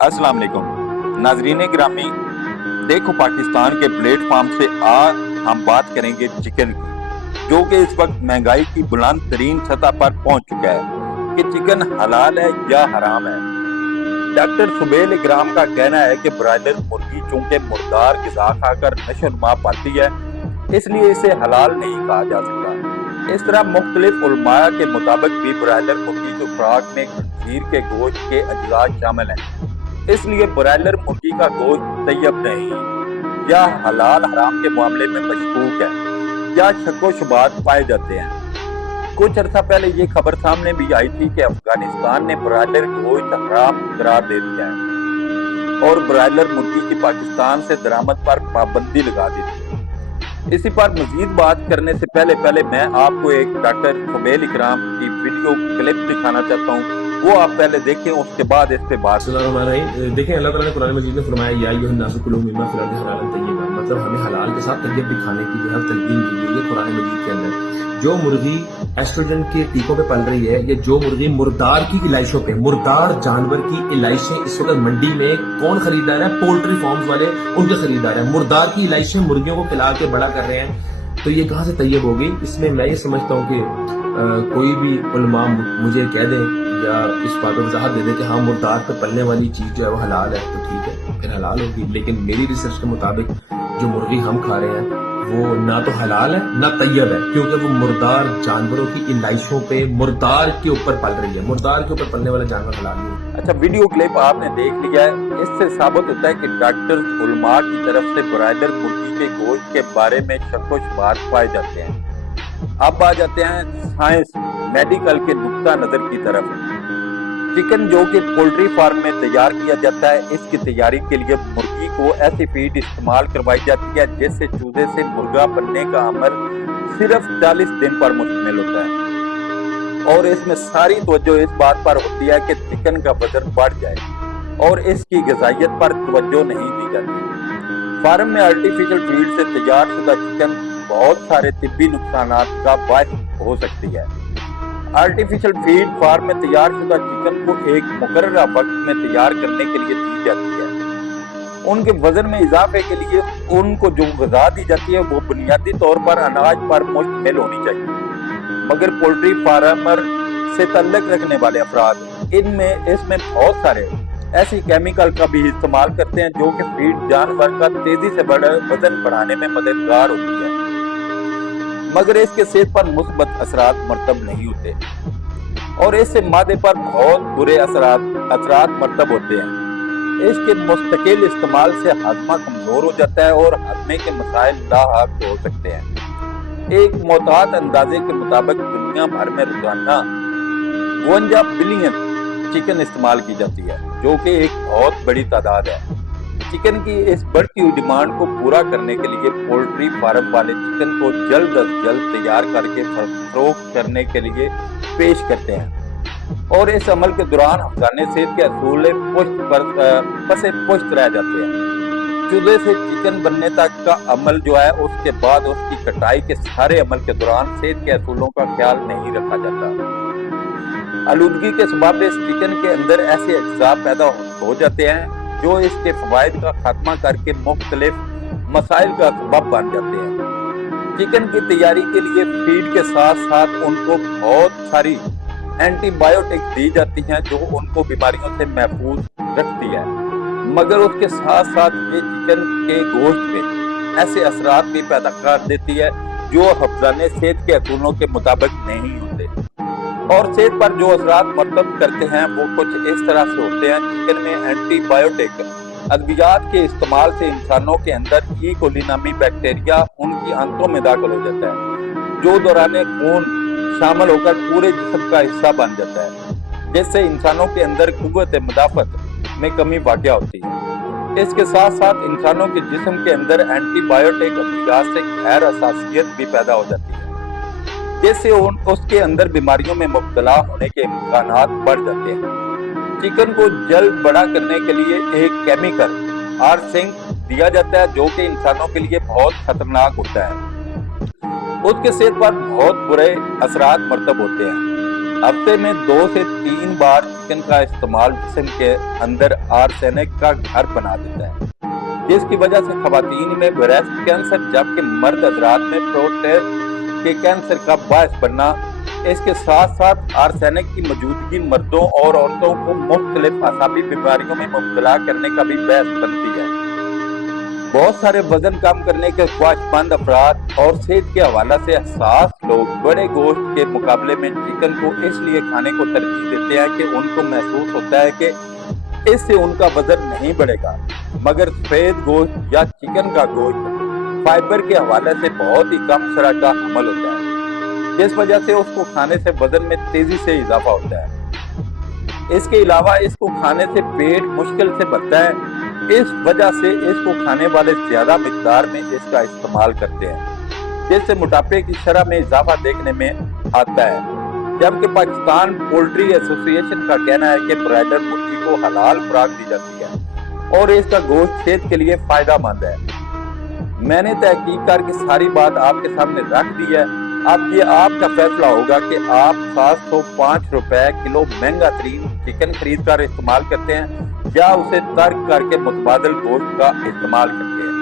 अस्सलाम वालेकुम नाजरीन ग्रामी। देखो पाकिस्तान के प्लेटफॉर्म से आज हम बात करेंगे चिकन की, जो कि इस वक्त महंगाई की बुलंद तरीन सतह पर पहुंच चुका है कि चिकन हलाल है या हराम है। डॉक्टर सुबेल इकराम का कहना है कि ब्रायलर मुर्गी चूंकि मुर्दार ग़िज़ा खाकर नशोनुमा पाती है, इसलिए इसे हलाल नहीं कहा जा सकता। इस तरह मुख्तलिफ उलमा के मुताबिक भी ब्रायलर मुर्गी की खुराक में खंजीर के गोश्त के अज्जा शामिल हैं, इसलिए ब्रायलर मुर्गी का गोश्त तैयब नहीं या हलाल हराम के मामले में मशकूक है या शक्को शुबात पाए जाते हैं। कुछ अर्सा पहले ये खबर सामने भी आई थी कि अफगानिस्तान ने ब्रायलर गोश्त हराम करार दे दिया है और ब्रायलर मुर्गी की पाकिस्तान से दरामद पर पाबंदी लगा दी थी। इसी पर मजीद बात करने से पहले मैं आपको एक डॉक्टर सुबेल इकराम की वीडियो क्लिप दिखाना चाहता हूँ, वो आप पहले देखें, उसके बाद इस पे बात। देखें, अल्लाह ताला ने कुरान मजीद में फरमाया या अय्युहन्नासु कुलू मिम्मा फिल अर्दि हलालन तय्यबा, मतलब हमें हलाल के साथ तय्यब भी खाने की जो है तलकीन की गई है कुरान मजीद के अंदर। जो मुर्गी एस्ट्रोजन के टीकों पे पल रही है, ये जो मुर्गी मुर्दार की इलाइशों पे, मुर्दार जानवर की इलाइशें इस वक्त मंडी में कौन खरीदार है? पोल्ट्री फार्म्स वाले उनके खरीदार है। मुर्दार की इलाइशें मुर्गियों को खिला के बड़ा कर रहे हैं, तो ये कहाँ से तय्यब होगी? इसमें मैं ये समझता हूँ कि कोई भी उलमा मुझे कह दें या इस बात को वजाहत दे दे कि हाँ मुर्दार पे पलने वाली चीज जो है वो हलाल है, तो ठीक है, फिर हलाल होगी। लेकिन मेरी रिसर्च के मुताबिक जो मुर्गी हम खा रहे हैं वो ना तो हलाल है ना तैयब है, क्योंकि वो मुर्दार जानवरों की इलाइशों पे, मुर्दार के ऊपर पल रही है। मुर्दार के ऊपर पलने वाला जानवर हलाल नहीं। अच्छा, वीडियो क्लिप आपने देख लिया है, इससे साबित होता है कि डॉक्टर उलमा की तरफ से ब्रायलर मुर्गी के गोश्त के बारे में शक्को शुबात पाए जाते हैं। अब आ जाते हैं साइंस मेडिकल के नुक्ता नजर की तरफ। चिकन जो कि पोल्ट्री फार्म में तैयार किया जाता है, इसकी तैयारी के लिए मुर्गी को ऐसी फीड इस्तेमाल करवाई जाती है जिससे चूजे से मुर्गा बनने का अमल सिर्फ 40 दिन पर मुश्तमिल होता है और इसमें सारी तवज्जो इस बात पर होती है कि चिकन का वजन बढ़ जाए और इसकी ग़िज़ाइयत पर तवज्जो नहीं दी जाती। फार्म में आर्टिफिशियल फीड से तैयार शुदा चिकन बहुत सारे तिब्बी नुकसानात का बायस हो सकती है। आर्टिफिशियल फीड फार्म में तैयार शुदा चिकन को एक मुकर्ररा वक्त में तैयार करने के लिए दी जाती है। उनके वजन में इजाफे के लिए उनको जो ग़िज़ा दी जाती है वो बुनियादी तौर पर अनाज पर मुश्तमिल होनी चाहिए, मगर पोल्ट्री फार्मर से तल्लुक़ रखने वाले अफराद इसमें बहुत सारे ऐसी केमिकल का भी इस्तेमाल करते हैं जो कि फीड जानवर का तेजी से वजन बढ़ाने में मददगार होती है, मगर इसके सेहत पर मुस्बत असरात मरतब नहीं होते और इससे मादे पर बहुत बुरे असरात मरतब होते हैं। इसके मुस्तकिल इस्तेमाल से हाजमा कमजोर हो जाता है और हाजमे के मसाइल लाहक हो सकते हैं। एक मोहतात अंदाजे के मुताबिक दुनिया भर में रोजाना 52 बिलियन चिकन इस्तेमाल की जाती है, जो कि एक बहुत बड़ी तादाद है। चिकन की इस बढ़ती हुई डिमांड को पूरा करने के लिए पोल्ट्री फार्म वाले चिकन को जल्द अज जल्द तैयार करके फरोख्त करने के लिए पेश करते हैं और इस अमल के दौरान अफगाने सेहत के असूल पुश्त रह जाते हैं। चूजे से चिकन बनने तक का अमल जो है, उसके बाद उसकी कटाई के सारे अमल के दौरान सेहत के असूलों का ख्याल नहीं रखा जाता। आलूदगी के सबब इस चिकन के अंदर ऐसे अज्जा पैदा हो जाते हैं जो इसके फवायद का खात्मा करके मुख्तलिफ मसाइल का सबब बन जाते हैं। चिकन की तैयारी के लिए फीड के साथ साथ उनको बहुत सारी एंटीबायोटिक दी जाती हैं जो उनको बीमारियों से महफूज रखती है, मगर उसके साथ साथ ये चिकन के गोश्त पे ऐसे असरात भी पैदा कर देती है जो हफ्जाने सेहत के असूलों के मुताबिक नहीं होते और सेहत पर जो असरात मरतब करते हैं वो कुछ इस तरह से होते हैं। चिकन में एंटीबायोटिक अद्वियात के इस्तेमाल से इंसानों के अंदर ई कोली नामी बैक्टीरिया उनकी आंतों में दाखिल हो जाता है, जो दौरान खून शामिल होकर पूरे जिस्म का हिस्सा बन जाता है, जिससे इंसानों के अंदर कुव्वत मुदाफ़त में कमी वाक़या होती है। इसके साथ साथ इंसानों के जिस्म के अंदर एंटीबायोटिक अद्वियात से गैर हसासियत भी पैदा हो जाती है, जिससे उसके अंदर बीमारियों में मुब्तला होने के इम्कानात बढ़ जाते हैं। चिकन को जल्द बड़ा करने के लिए एक केमिकल आरसिंक दिया जाता है जो कि इंसानों के लिए बहुत खतरनाक होता है। उसके सेहत पर बहुत बुरे असरात मरतब होते हैं। हफ्ते में 2 से 3 बार चिकन का इस्तेमाल जिस्म के अंदर आर्सेनिक का घर बना देता है, जिसकी वजह से खवातीन में ब्रेस्ट कैंसर जबकि मर्द हजरात में प्रोस्टेट के कैंसर का बायस बनना। इसके साथ साथ आर्सेनिक की मौजूदगी मर्दों और औरतों को मुख्तलिफ आसाबी बीमारियों में मुब्तला करने का भी बायस बनती है। बहुत सारे वजन कम करने के ख्वाहिशमंद अफराद और सेहत के हवाले से हसास लोग बड़े गोश्त के मुकाबले में चिकन को इसलिए खाने को तरजीह देते हैं कि उनको महसूस होता है कि इससे उनका वजन नहीं बढ़ेगा, मगर सफेद गोश्त या चिकन का गोश्त फाइबर के हवाले से बहुत ही कम शरह का अमल होता है, जिस वजह से उसको खाने से वजन में तेजी से इजाफा होता है। इसके अलावा इसको खाने से पेट मुश्किल से भरता है, इस वजह से इसको खाने वाले ज्यादा मिकदार में इसका इस्तेमाल करते हैं, जिससे मोटापे की शरह में इजाफा देखने में आता है। जबकि पाकिस्तान पोल्ट्री एसोसिएशन का कहना है कि ब्रायलर मुर्गी को हलाल खुराक दी जाती है और इसका गोश्त सेहत के लिए फायदेमंद है। मैंने तहकीक करके सारी बात आपके सामने रख दी है। अब ये आपका फैसला होगा कि आप 705 रुपए किलो महंगा तरीन चिकन खरीद कर इस्तेमाल करते हैं या उसे तर्क करके मुतबादल गोश्त का इस्तेमाल करते हैं।